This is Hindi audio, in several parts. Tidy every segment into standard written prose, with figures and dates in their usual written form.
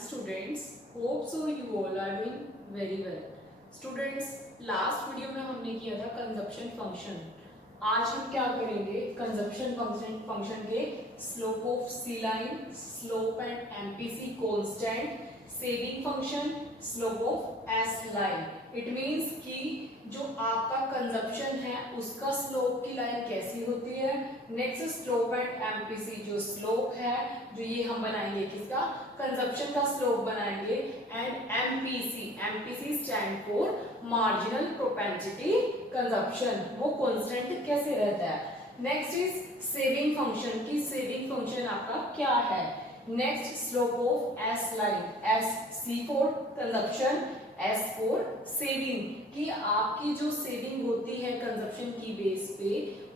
students. Hope so you all are doing very well. Students, last video में हमने किया था कंजप्शन फंक्शन. आज हम क्या करेंगे? कंजप्शन फंक्शन के slope of C line, slope and MPC constant, saving function, slope of S line. It means कि जो आपका कंजप्शन है उसका स्लोप की लाइन कैसी होती है. नेक्स्ट स्लोप एंड एमपीसी जो स्लोप है जो ये हम बनाएंगे किसका? कंजप्शन का स्लोप बनाएंगे. And MPC stand for marginal propensity consumption, वो कांस्टेंट कैसे रहता है. नेक्स्ट इज सेविंग फंक्शन की सेविंग फंक्शन आपका क्या है. Next slope of S line, S C for consumption, S for saving, कि आपकी जो सेविंग होती है कंजप्शन की बेस पे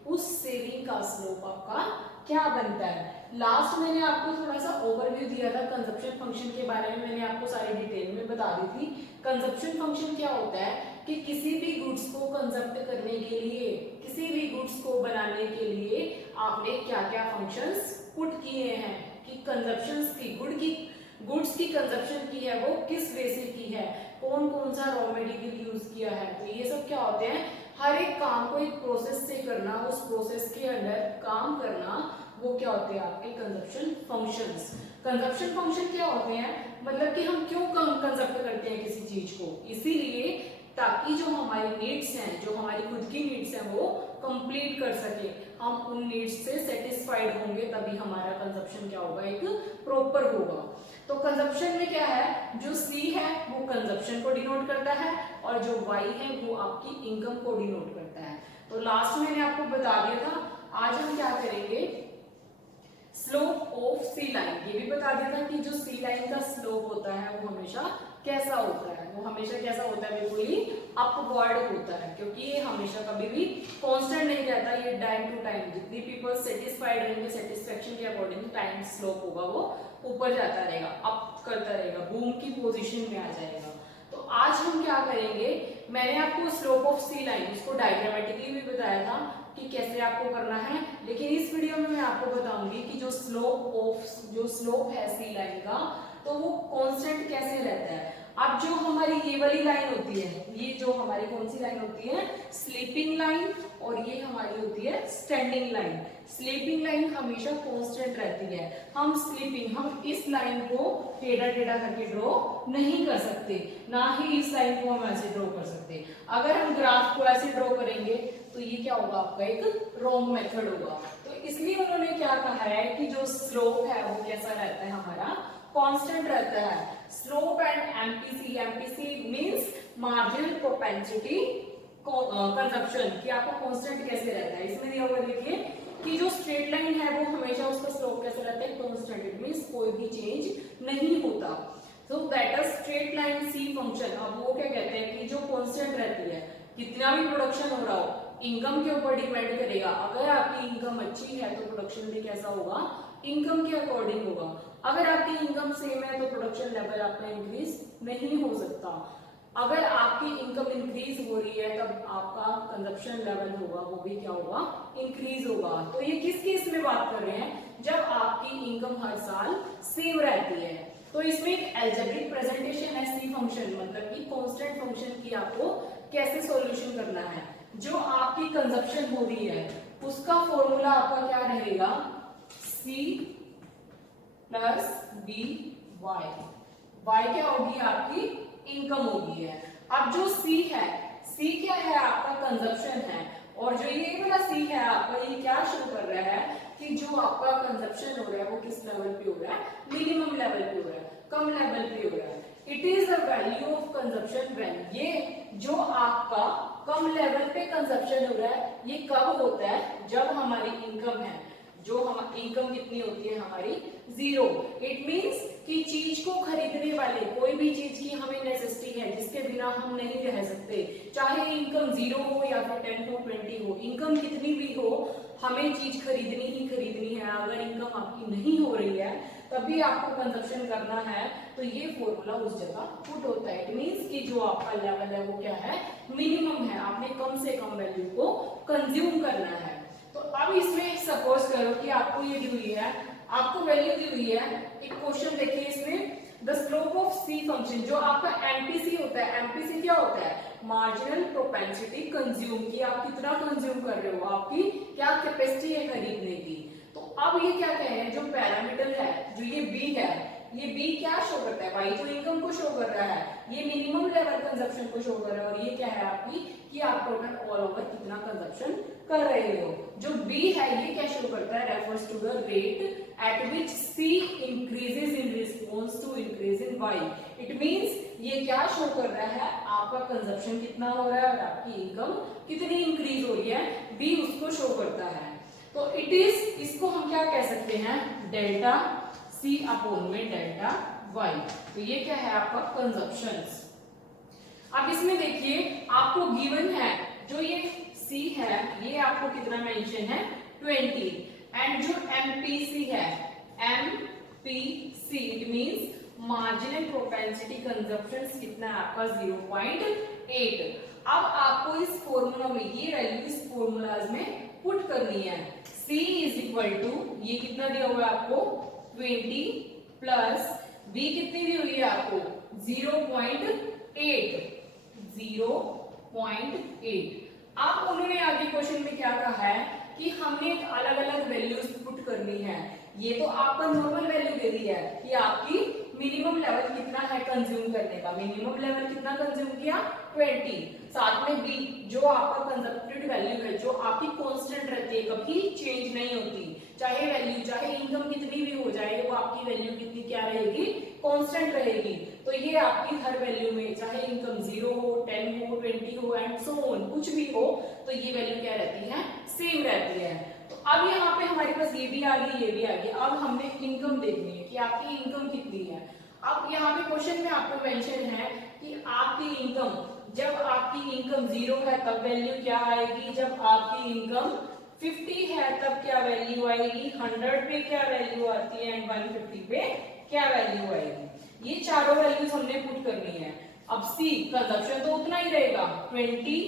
उस सेविंग का स्लोप आपका क्या बनता है. लास्ट मैंने आपको थोड़ा सा ओवरव्यू दिया था कंजप्शन फंक्शन के बारे में, मैंने आपको सारी डिटेल में बता दी थी. कंजप्शन फंक्शन क्या होता है कि किसी भी गुड्स को कंजप्ट करने के लिए, किसी भी गुड्स को बनाने के लिए आपने क्या क्या फंक्शंस पुट किए हैं, कि कंजप्शंस की गुड्स की कंजप्शन की है वो किस वे से की है, कौन कौन सा रॉ मटेरियल यूज किया है. तो ये सब क्या होते हैं, हर एक काम को एक प्रोसेस से करना, उस प्रोसेस के अंदर काम करना, वो क्या होते हैं आपके कंजप्शन फंक्शंस. कंजप्शन फंक्शन क्या होते हैं, मतलब कि हम क्यों कंजप्ट करते हैं किसी चीज को, इसीलिए ताकि जो हमारी नीड्स हैं, जो हमारी खुद की नीड्स हैं वो कंप्लीट कर सके. हम उन नीड्स से सेटिस्फाइड होंगे तभी हमारा कंजप्शन क्या होगा, एक प्रॉपर होगा. तो कंजप्शन में क्या है, जो C है वो कंजप्शन को डिनोट करता है और जो Y है वो आपकी इनकम को डिनोट करता है. तो लास्ट मैंने आपको बता दिया था. आज हम क्या करेंगे, स्लोप ऑफ सी लाइन. ये भी बता दिया था कि जो सी लाइन का स्लोप होता है वो हमेशा कैसा होता है, वो हमेशा कैसा होता है, बिल्कुल ही अपवर्ड होता है, क्योंकि ये हमेशा कभी भी कांस्टेंट नहीं रहता. ये टाइम टू टाइम जितनी पीपल सेटिस्फाइड रहेंगे, सेटिस्फेक्शन के अकॉर्डिंग टाइम स्लोप होगा वो ऊपर जाता रहेगा, अप करता रहेगा, बूम की पोजीशन में आ जाएगा. तो आज हम क्या करेंगे, मैंने आपको स्लोप ऑफ सी लाइन उसको डायग्रामेटिकली भी बताया था कि कैसे आपको करना है, लेकिन इस वीडियो में मैं आपको बताऊंगी कि जो स्लोप है सी लाइन का, तो वो कांस्टेंट कैसे रहता है. अब जो हमारी ये वाली लाइन होती है, ये जो हमारी कौन सी लाइन होती है, स्लीपिंग लाइन, और ये हमारी होती है स्टैंडिंग लाइन. स्लीपिंग लाइन हमेशा कांस्टेंट रहती है. हम इस लाइन को टेढ़ा टेढ़ा करके ड्रॉ नहीं कर सकते, ना ही इस लाइन को हम ऐसे ड्रॉ कर सकते. अगर हम ग्राफ को ऐसे ड्रॉ करेंगे तो ये क्या होगा, आपका एक रॉन्ग मेथड होगा. तो इसलिए उन्होंने क्या कहा है कि जो स्लोप है वो कैसा रहता है, हमारा कांस्टेंट रहता है. Slope and MPC means marginal propensity consumption, कि आपको कांस्टेंट कैसे रहता है. इसमें दिया हुआ देखिए कि जो स्ट्रेट लाइन है वो हमेशा उसका स्लोप कैसे रहता है, कांस्टेंट. इट मींस कोई भी चेंज नहीं होता. So that is straight line C function. अब वो क्या कहते हैं कि जो कांस्टेंट रहती है, कितना भी प्रोडक्शन हो रहा हो, इनकम के ऊपर डिपेंड करेगा. अगर आपकी इनकम अच्छी है तो प्रोडक्शन भी कैसा होगा, इनकम के अकॉर्डिंग होगा. अगर आपकी इनकम सेम है तो प्रोडक्शन लेवल आपका इंक्रीज नहीं हो सकता. अगर आपकी इनकम इंक्रीज हो रही है तब आपका कंजप्शन लेवल होगा वो भी क्या होगा, इंक्रीज होगा. तो ये किस केस में बात कर रहे हैं, जब आपकी इनकम हर साल सेम रहती है. तो इसमें एक अलजेब्रिक प्रेजेंटेशन है सी फंक्शन, मतलब कि कांस्टेंट फंक्शन की आपको कैसे सॉल्यूशन करना है. जो आपकी कंजप्शन हो रही है उसका फॉर्मूला आपका क्या रहेगा, C plus B Y. Y क्या होगी, आपकी इनकम होगी है. अब जो C है, C क्या है, आपका कंजप्शन है, और जो ये वाला C है आपका, ये क्या शो कर रहा है कि जो आपका कंजप्शन हो रहा है वो किस लेवल पे हो रहा है, मिनिमम लेवल पे हो रहा है, कम लेवल पे हो रहा है. It is the value of consumption when, ये जो आपका कम लेवल पे कंजप्शन हो रहा है ये कब होता है, जब हमारी इनकम है, जो हम इनकम कितनी होती है हमारी, 0. इट मींस कि चीज को खरीदने वाले, कोई भी चीज की हमें नेसेसिटी है जिसके बिना हम नहीं रह सकते, चाहे इनकम 0 हो या फिर 10 हो, 20 हो, इनकम कितनी भी हो, हमें चीज खरीदनी ही खरीदनी है. अगर इनकम आपकी नहीं हो रही है तभी आपको कंजप्शन करना है, तो ये फॉर्मूला उस जगह पुट होता है. इट मींस कि जो आपका लेवल है वो क्या है, मिनिमम है, आपने कम से कम वैल्यू को कंज्यूम करना है. तो अब इसमें सपोज करो कि आपको ये दी हुई है, आपको वैल्यू दी हुई है, एक क्वेश्चन देखिए इसमें, द स्लोप सी फंक्शन, जो आपका एमपीसी होता है, एमपीसी क्या होता है, मार्जिनल प्रोपेंसिटी कंज्यूम की, आप कितना कंज्यूम कर रहे हो, आपकी क्या कैपेसिटी है खरीदने की। तो अब ये क्या कह रहे हैं, जो पैरामीटर है, जो ये बी है, ये बी क्या शो करता है, वाई जो इनकम को शो कर रहा है, ये मिनिमम लेवल कंजप्शन को शो कर रहा है, और ये क्या है आपकी कि आप टोटल ऑल ओवर कितना कंजप्शन कर रहे हो। जो बी है ये क्या शो करता है, refers to the rate at which C increases in response to increase in Y. It means ये क्या शो कर रहा है, आपका कंजप्शन कितना हो रहा है और आपकी इनकम कितनी इंक्रीज हो रही है, बी उसको शो करता है। तो इट इज, इसको हम क्या कह सकते हैं, डेल्टा सी अपॉन में डेल्टा वाई। तो ये क्या है आपका कंजप्शंस। अब इसमें देखिए आपको गिवन है, जो ये सी है ये आपको कितना मेंशन है 20, एंड जो एमपीसी है, MPC it means marginal propensity consumption कितना है आपका 0.8। अब आपको इस फॉर्मूला में ये वैल्यू इस फॉर्मूलाज में पुट करनी है। C इज इक्वल टू, ये कितना दिया हुआ है आपको 20 प्लस B कितनी दी हुई है आपको 0.8, 0.8। अब उन्होंने आगे क्वेश्चन में क्या कहा है कि हमने एक अलग अलग वैल्यूज पुट करनी है। ये तो आपका नॉर्मल वैल्यू दे दी है कि आपकी मिनिमम लेवल कितना है कंज्यूम करने का, मिनिमम लेवल कितना कंज्यूम किया 20, साथ में बी जो आपका कंजप्टेड वैल्यू है, जो आपकी कांस्टेंट रहती है, कभी चेंज नहीं होती, चाहे वैल्यू चाहे इनकम कितनी भी हो जाए, वो आपकी वैल्यू कितनी क्या रहेगी, कांस्टेंट रहेगी। तो ये आपकी हर वैल्यू में चाहे इनकम 0 हो, 10 हो, 20 हो एंड सो ऑन, कुछ भी हो, तो ये वैल्यू क्या रहती है, सेम रहती है। तो अब यहाँ पे हमारे पास ये भी आ गई, ये भी आ गई। अब हमने इनकम देखनी है कि आपकी इनकम कितनी है। अब यहाँ पे क्वेश्चन में आपको मेंशन है कि आपकी इनकम, जब आपकी इनकम 0 है तब वैल्यू क्या आएगी, जब आपकी इनकम 50 है तब क्या वैल्यू आएगी, 100 पे क्या वैल्यू आती है एंड 150 पे क्या वैल्यू आएगी। ये चारों वैल्यूज हमने पुट करनी है। अब सी कंजप्शन तो उतना ही रहेगा 20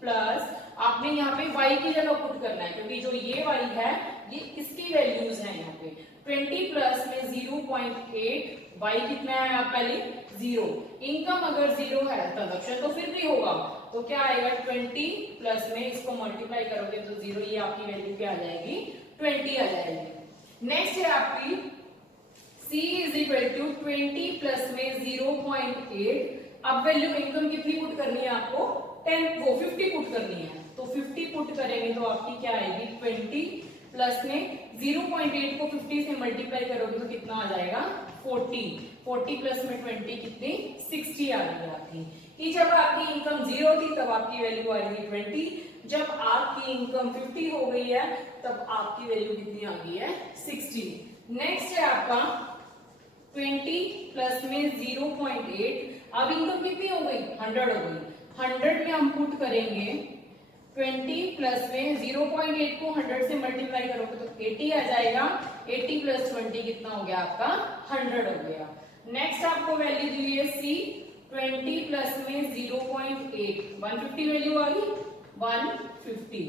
प्लस आपने यहाँ पे y की जगह पुट करना है, क्योंकि जो ये y है ये इसकी वैल्यूज है। यहाँ पे 20 प्लस में 0.8, y कितना है आप पहले 0, इनकम अगर 0 है कंजप्शन तो फिर भी होगा, तो क्या आएगा 20 प्लस में इसको मल्टीप्लाई करोगे तो 0, ये आपकी वैल्यू क्या आ जाएगी 20 आ जाएगी। नेक्स्ट है आपकी C is equal to 20 plus में 0.8। अब वैल्यू इनकम कितनी पुट करनी है आपको 50 पुट करनी है, तो 50 पुट करेंगे तो आपकी क्या आएगी 20 प्लस में 0.8 को 50 से मल्टीप्लाई करोगे तो कितना आ जाएगा 40 प्लस में 20 कितनी 60 आ रही है आपकी। कि जब आपकी इनकम 0 थी तब आपकी वैल्यू आ रही है 20, जब आपकी इनकम 50 हो गई है तब आपकी वैल्यू कितनी आ गई है 60। नेक्स्ट है आपका 20 प्लस में 0.8, अब इनकम कितनी हो गई 100 हो गई, 100 में हम पुट करेंगे 20 प्लस में 0.8 को 100 से मल्टीप्लाई करोगे तो 80 आ जाएगा, 80 प्लस 20 कितना हो गया आपका 100 हो गया। नेक्स्ट आपको वैल्यू दी हुई है C, 20 प्लस में 0.8, 150 वैल्यू आ गई 150।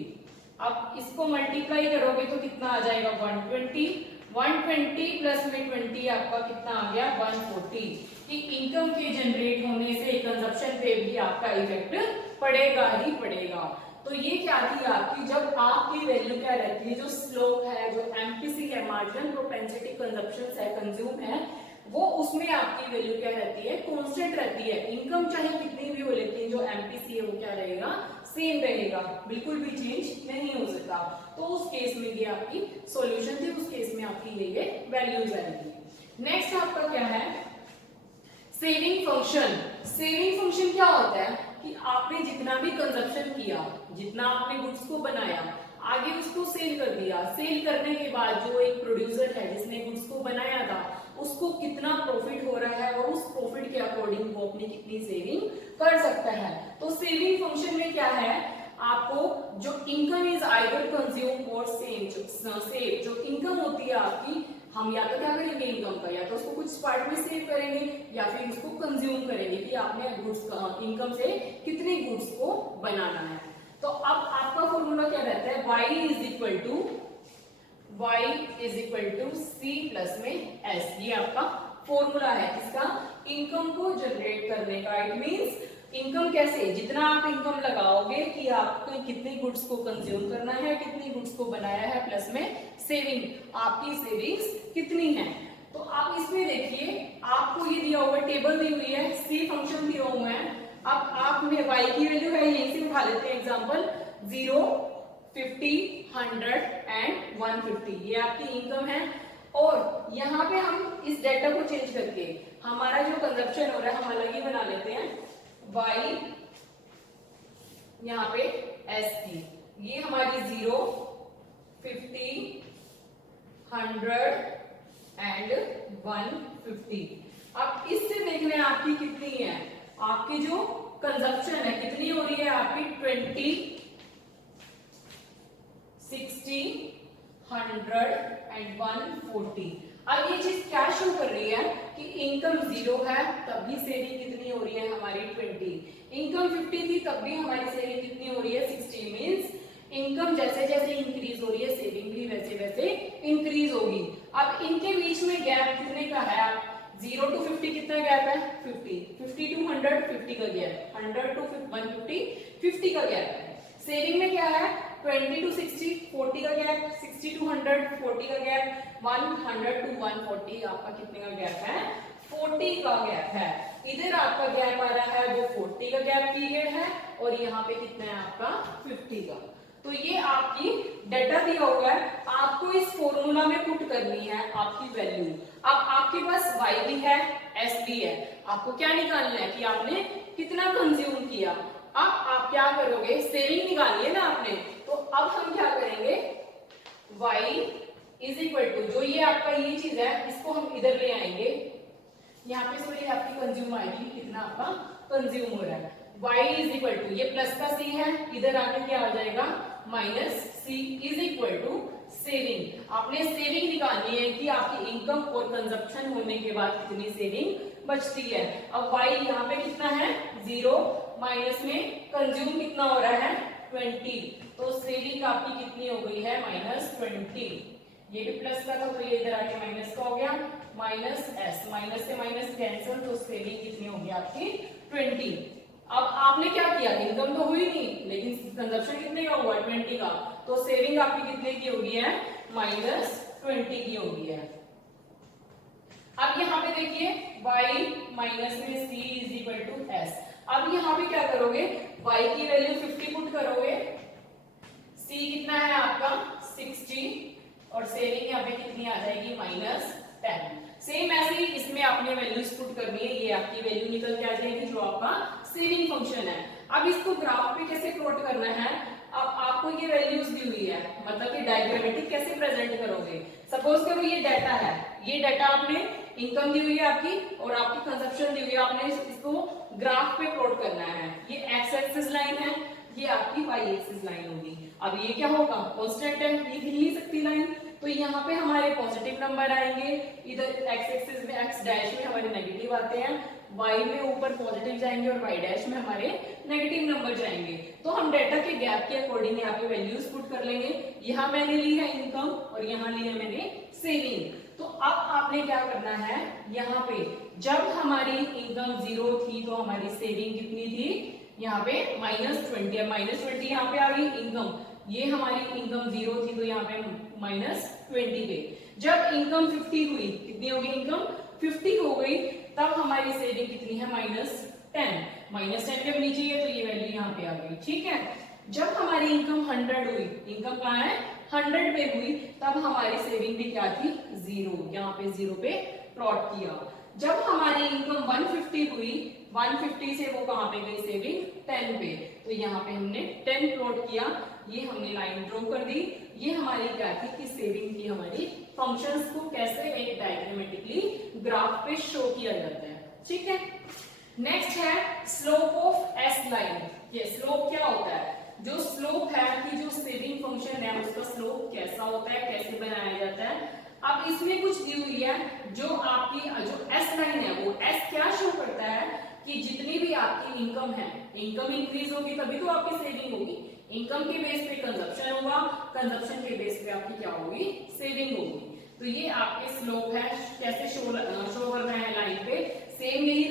अब इसको मल्टीप्लाई करोगे तो कितना आ जाएगा 120, 120 प्लस में 20 आपका कितना आ गया 140। कि इनकम के जनरेट होने से कंजप्शन पे भी आपका इफेक्ट पड़ेगा ही पड़ेगा। तो ये क्या थी आपकी, जब आपकी वैल्यू क्या रहती है, जो स्लोप है, जो एमपीसी है, मार्जिनल प्रोपेंसिटी कंजप्शन है, कंज्यूम है, वो उसमें आपकी वैल्यू क्या रहती है कांस्टेंट रहती है। इनकम चाहे कितनी भी हो, लेकिन जो एमपीसी है वो क्या रहेगा सेम रहेगा, बिल्कुल भी चेंज नहीं हो सकता। तो उस केस में ये आपकी सॉल्यूशन थी, उस केस में आपकी ये वैल्यूज आएंगी। नेक्स्ट आपका क्या है सेविंग फंक्शन। सेविंग फंक्शन क्या होता है कि आपने जितना भी कंजप्शन किया, जितना आपने गुड्स को बनाया, आगे उसको सेल कर दिया, सेल करने के बाद जो एक प्रोड्यूसर है जिसने गुड्स को बनाया था उसको कितना प्रॉफिट हो रहा है और उस प्रॉफिट के अकॉर्डिंग वो अपनी कितनी सेविंग कर सकता है। तो सेविंग फंक्शन में क्या है, आपको जो इनकम इज आइदर कंज्यूम और सेव, जो इनकम होती है आपकी, हम या तो क्या करेंगे इनकम का, या तो उसको कुछ पार्ट में सेव करेंगे या फिर उसको कंज्यूम करेंगे कि आपने गुड्स इनकम से कितने गुड्स को बनाना है। तो अब आपका फॉर्मूला क्या रहता है, y is equal to C plus में S, ये आपका फॉर्मूला है इसका इनकम को जनरेट करने का। इट मींस इनकम कैसे, जितना आप इनकम लगाओगे कि आपको कितने गुड्स को कंज्यूम करना है, कितनी गुड्स को बनाया है, प्लस में सेविंग, आपकी सेविंग्स कितनी है। तो आप इसमें देखिए, आपको ये दिया हुआ टेबल दी हुई है, सी फंक्शन दिया हुआ है। अब आपने y की वैल्यू है, यहीं से उठा लेते हैं एग्जांपल, 0, 50, 100 एंड 150, ये आपकी इनकम है। और यहाँ पे हम इस डेटा को चेंज करके हमारा जो कंजप्शन हो रहा है हम अलग ही बना लेते हैं, y यहाँ पे s की, ये हमारी 0, 50, 100 एंड 150। अब इससे देखना है आपकी कितनी है, आपकी जो कंजप्शन है कितनी हो रही है आपकी, 20, 60, 100 एंड 140। अब ये चीज क्या शो कर रही है कि इनकम 0 है तब भी सेविंग कितनी हो रही है हमारी, 20। इनकम 50 थी तब भी हमारी सेविंग कितनी हो रही है, 60। मींस इनकम जैसे जैसे इंक्रीज हो रही है सेविंग भी वैसे वैसे इंक्रीज होगी। अब इनके बीच में गैप कितने का है, 0 to 50 कितना गैप है, 50, 50 to 100 50 का गैप, 100 to 150 50 का गैप है। सेविंग में क्या है, 20 to 60 40 का गैप, 60 to 100 40 का गैप, 100 to 140 आपका कितने का गैप है, 40 का गैप है। इधर आपका गैप आ रहा है वो 40 का गैप पीरियड है, और यहाँ पे कितना है आपका 50 का। तो ये आपकी डेटा दिया हुआ है, आपको इस फॉर्मूला में पुट करनी है आपकी वैल्यू। अब आपके पास y भी है, s भी है, आपको क्या निकालना है कि आपने कितना कंज्यूम किया। अब आप क्या करोगे, सेविंग निकालिए ना आपने, तो अब हम क्या करेंगे, y इज इक्वल टू, जो ये आपका ये चीज है इसको हम इधर ले आएंगे, यहाँ पे सॉरी आपकी कंज्यूम आएगी, कितना आपका कंज्यूम हो रहा है, y इज इक्वल टू, ये प्लस का c है, इधर आके क्या आ जाएगा, minus c is equal to saving. आपने सेविंग निकालनी है कि आपकी इनकम और कंजप्शन होने के बाद कितनी सेविंग बचती है। अब y यहाँ पे कितना है, 0, माइनस में कंज्यूम कितना हो रहा है, 20, तो सेविंग आपकी कितनी हो गई है, -20। ये भी प्लस का था तो ये इधर आके माइनस का हो गया, माइनस s, माइनस से माइनस कैंसिल, तो सेविंग कितनी होगी आपकी, 20। अब आपने क्या किया, इनकम तो हुई नहीं लेकिन कंजप्शन कितने का हुआ, 20 का, तो सेविंग आपकी कितने की होगी है, -20 की होगी है। अब यहाँ पे देखिए y माइनस में c is equal to s। अब यहाँ पे क्या करोगे, y की वैल्यू 50 पुट करोगे, c कितना है आपका 60, और सेविंग यहाँ पे कितनी आ जाएगी, -10। सेम ऐसे ही इसमें आपने वैल्यूज पुट करनी है, ये आपकी वैल्यू निकल के आ जाएगी जो आपका सेविंग फंक्शन है। अब इसको ग्राफ पे कैसे प्लॉट करना है, अब आपको ये वैल्यूज दी हुई है, मतलब कि डायग्रामेटिक कैसे प्रेजेंट करोगे। सपोज करो ये डाटा है, ये डाटा आपने इनकम दी हुई है आपकी और आपकी कंजप्शन दी हुई है, आपने इसको ग्राफ पे प्लॉट करना है। ये एक्स एक्सिस लाइन है, ये आपकी वाई एक्सिस लाइन होगी। अब ये क्या होगा, कांस्टेंट है, ये हिल नहीं सकती लाइन, तो यहाँ पे हमारे पॉजिटिव नंबर आएंगे, इधर एक्स एक्सिस में एक्स डैश में हमारे नेगेटिव आते हैं, वाई में ऊपर पॉजिटिव जाएंगे और वाई डैश में हमारे नेगेटिव नंबर जाएंगे। तो हम डेटा के गैप के अकॉर्डिंग यहाँ पे वैल्यूज पुट कर लेंगे। यहाँ मैंने ली है इनकम और यहाँ ली है मैंने सेविंग। तो अब आपने क्या करना है, यहाँ पे जब हमारी इनकम 0 थी तो हमारी सेविंग कितनी थी, यहाँ पे -20, अब -20 यहाँ पे आ गई इनकम, ये हमारी इनकम 0 थी तो यहाँ पे -20 पे। जब इनकम 50 हुई, कितनी होगी इनकम 50 हो गई, तब हमारी सेविंग कितनी है, -10। -10 के नीचे है तो ये वैल्यू यहाँ पे आ गई, ठीक है। जब हमारी इनकम 100 हुई, इनकम कहाँ है 100 पे हुई, तब हमारी सेविंग भी क्या थी, 0, यहाँ पे 0 पे प्लॉट किया। जब हमारी इनकम 150 हुई, 150 से वो कहाँ पे गई सेविंग, 10 पे, तो यहाँ पे हमने 10 प्लॉट किया, ये हमने लाइन ड्रॉ कर दी। ये हमारी क्या थी कि सेविंग की हमारी फंक्शंस को कैसे एक डायग्रामेटिकली ग्राफ पे शो किया जाता है, ठीक है। नेक्स्ट है स्लोप ऑफ एस लाइन। ये स्लोप क्या होता है, जो स्लोप है कि जो सेविंग फंक्शन है उसका स्लोप कैसा होता है, कैसे बनाया जाता है। अब इसमें कुछ दी हुई है, जो आपकी जो एस लाइन है वो एस क्या शो करता है कि जितनी भी आपकी इनकम है, इनकम इंक्रीज होगी तभी तो आपकी सेविंग होगी। इनकम के बेस पे कंजप्शन होगा, कंजप्शन के बेस पे आपकी क्या होगी, सेविंग होगी। तो ये आपके स्लोप है, कैसे शो करना है लाइन पे, सेम यही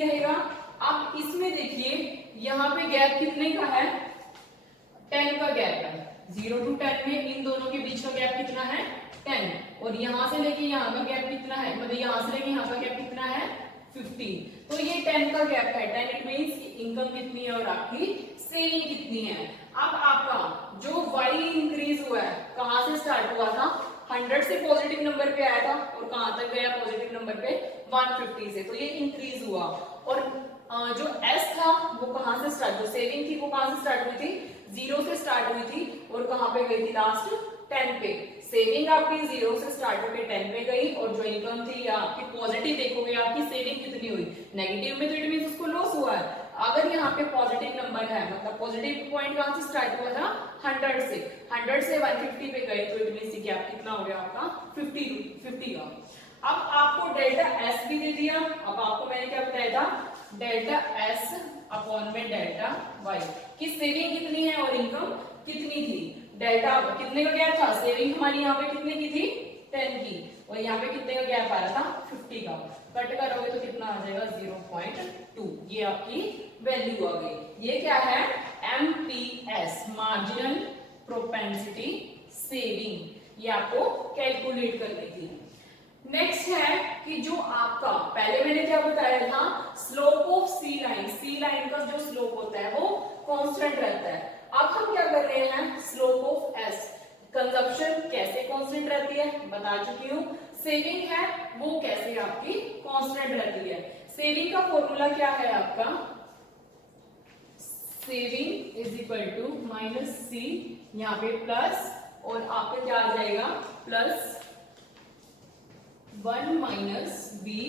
में इन दोनों के बीच का गैप कितना है 10, और यहाँ से लेके यहाँ का गैप कितना है, मतलब यहाँ से लेके यहाँ का गैप कितना है 15, तो ये 10 का गैप है। 10 इट मींस इनकम कितनी है और आपकी सेविंग कितनी है। अब आपका जो y इंक्रीज हुआ है कहाँ से स्टार्ट हुआ था, 100 से पॉजिटिव नंबर पे आया था और कहां तक गया पॉजिटिव नंबर पे 150 से, तो ये इंक्रीज हुआ। और जो s था वो कहां से स्टार्ट, जो सेविंग थी वो कहां से स्टार्ट हुई थी, 0 से स्टार्ट हुई थी और कहां पे गई थी लास्ट 10 पे। सेविंग आपकी 0 से स्टार्ट होकर 10 पे गई और जो इनकम थी या आपकी पॉजिटिव देखोगे आपकी सेविंग कितनी हुई, नेगेटिव में तो इट मींस उसको लॉस हुआ है। अगर यहाँ पे पॉजिटिव नंबर है मतलब पॉजिटिव पॉइंट कहां से स्टार्ट हुआ था 100 से 150 पे गए, तो इट मींस कि आप कितना हो गया आपका 50 का। अब आपको डेल्टा एस भी दे दिया। अब आपको मैंने क्या बताया था, डेल्टा एस अपॉन में डेल्टा वाई की सेविंग कितनी है और इनकम कितनी थी। डेल्टा कितने का गैप था, सेविंग हमारी यहाँ पे कितने की थी 10 की, और यहाँ पे कितने का गैप आ रहा था 50 का। कट करोगे तो कितना आ जाएगा 0.2, ये आपकी वैल्यू आ गई। ये क्या है, MPS मार्जिनल प्रोपेंसिटी सेविंग, ये आपको कैलकुलेट करनी थी। नेक्स्ट है कि जो आपका पहले मैंने क्या बताया था, स्लोप ऑफ सी लाइन का जो स्लोप होता है वो कांस्टेंट रहता है। अब हम क्या कर रहे हैं, स्लोप ऑफ एस कंजप्शन कैसे कांस्टेंट रहती है बता चुकी हूँ, सेविंग है वो कैसे आपकी कांस्टेंट रहती है। सेविंग का फॉर्मूला क्या है आपका, saving is equal to minus C, यहाँ पे प्लस और आपका क्या आ जाएगा प्लस 1 माइनस बी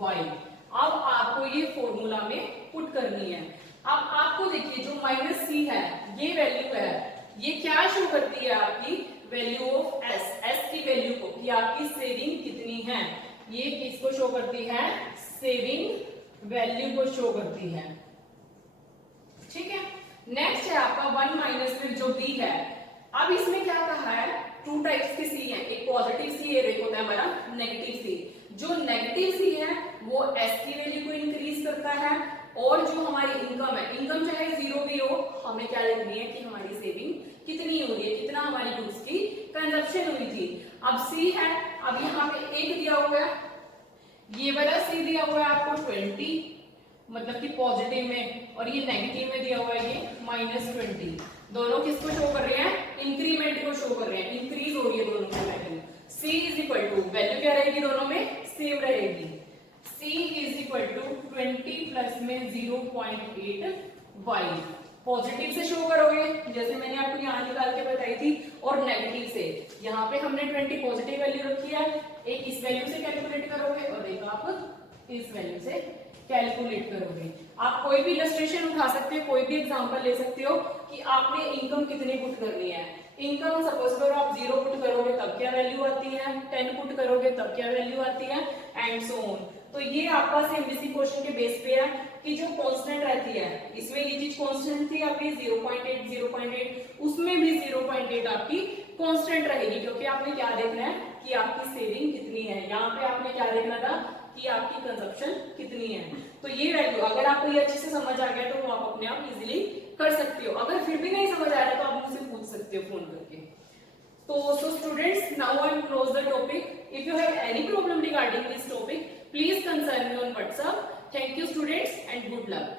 वाई। अब आपको ये फॉर्मूला में पुट करनी है। अब आपको देखिए जो माइनस सी है ये वैल्यू है, ये क्या शो करती है आपकी वैल्यू ऑफ एस, एस की वैल्यू को कि आपकी सेविंग कितनी है, ये किसको शो करती है, सेविंग वैल्यू को शो करती है। ठीक है, नेक्स्ट है आपका 1 माइनस फिर जो बी है। अब इसमें क्या कहा है, 2 टाइप्स की सी है, एक पॉजिटिव सी और एक होता है हमारा नेगेटिव सी। जो नेगेटिव सी है वो एस की वैल्यू को इंक्रीज करता है, और जो हमारी इनकम है, इनकम चाहे 0 भी हो, हमें क्या लिखनी है कि हमारी सेविंग कितनी हो रही है, कितना हमारी गुड्स की कंजप्शन हुई थी। अब सी है, अब यहाँ पे 1 दिया हुआ है, ये वाला सी दिया हुआ है आपको 20 मतलब कि पॉजिटिव में, और ये नेगेटिव में दिया हुआ है ये -20। दोनों किसको शो कर रहे हैं, इंक्रीमेंट को शो कर रहे हैं, इंक्रीज हो रही है दोनों की value. C is equal to value क्या रहेगी, दोनों में सेम रहेगी। C is equal to 20 plus में 0.8 y, पॉजिटिव से शो करोगे जैसे मैंने आपको यहाँ निकाल के बताई थी, और नेगेटिव से यहाँ पे हमने 20 पॉजिटिव वैल्यू रखी है, एक इस वैल्यू से कैलकुलेट करोगे और एक आप इस वैल्यू से कैलकुलेट करोगे। आप कोई भी इलस्ट्रेशन उठा सकते हो, कोई भी एग्जांपल ले सकते हो कि आपने इनकम कितनी पुट करनी है। इनकम सपोज करो आप 0 पुट करोगे तब क्या वैल्यू आती है, 10 पुट करोगे तब क्या वैल्यू आती है, एंड सो ऑन। तो ये आपका सीएमबीसी क्वेश्चन के बेस पे है कि जो कांस्टेंट रहती है, इसमें ये चीज कांस्टेंट थी आपकी 0.8, उसमें भी 0.8 आपकी कांस्टेंट रहेगी, क्योंकि आपने क्या देखना है कि आपकी सेविंग कितनी है। यहाँ पे आपने क्या देखना था कि आपकी कंजप्शन कितनी है। तो ये वैल्यू अगर आपको ये अच्छे से समझ आ गया तो वो आप अपने आप इजीली कर सकते हो। अगर फिर भी नहीं समझ आ रहा तो आप मुझसे पूछ सकते हो फोन करके। So students, now I will close the topic. If you have any problem regarding this topic, please concern me on WhatsApp. Thank you students and good luck.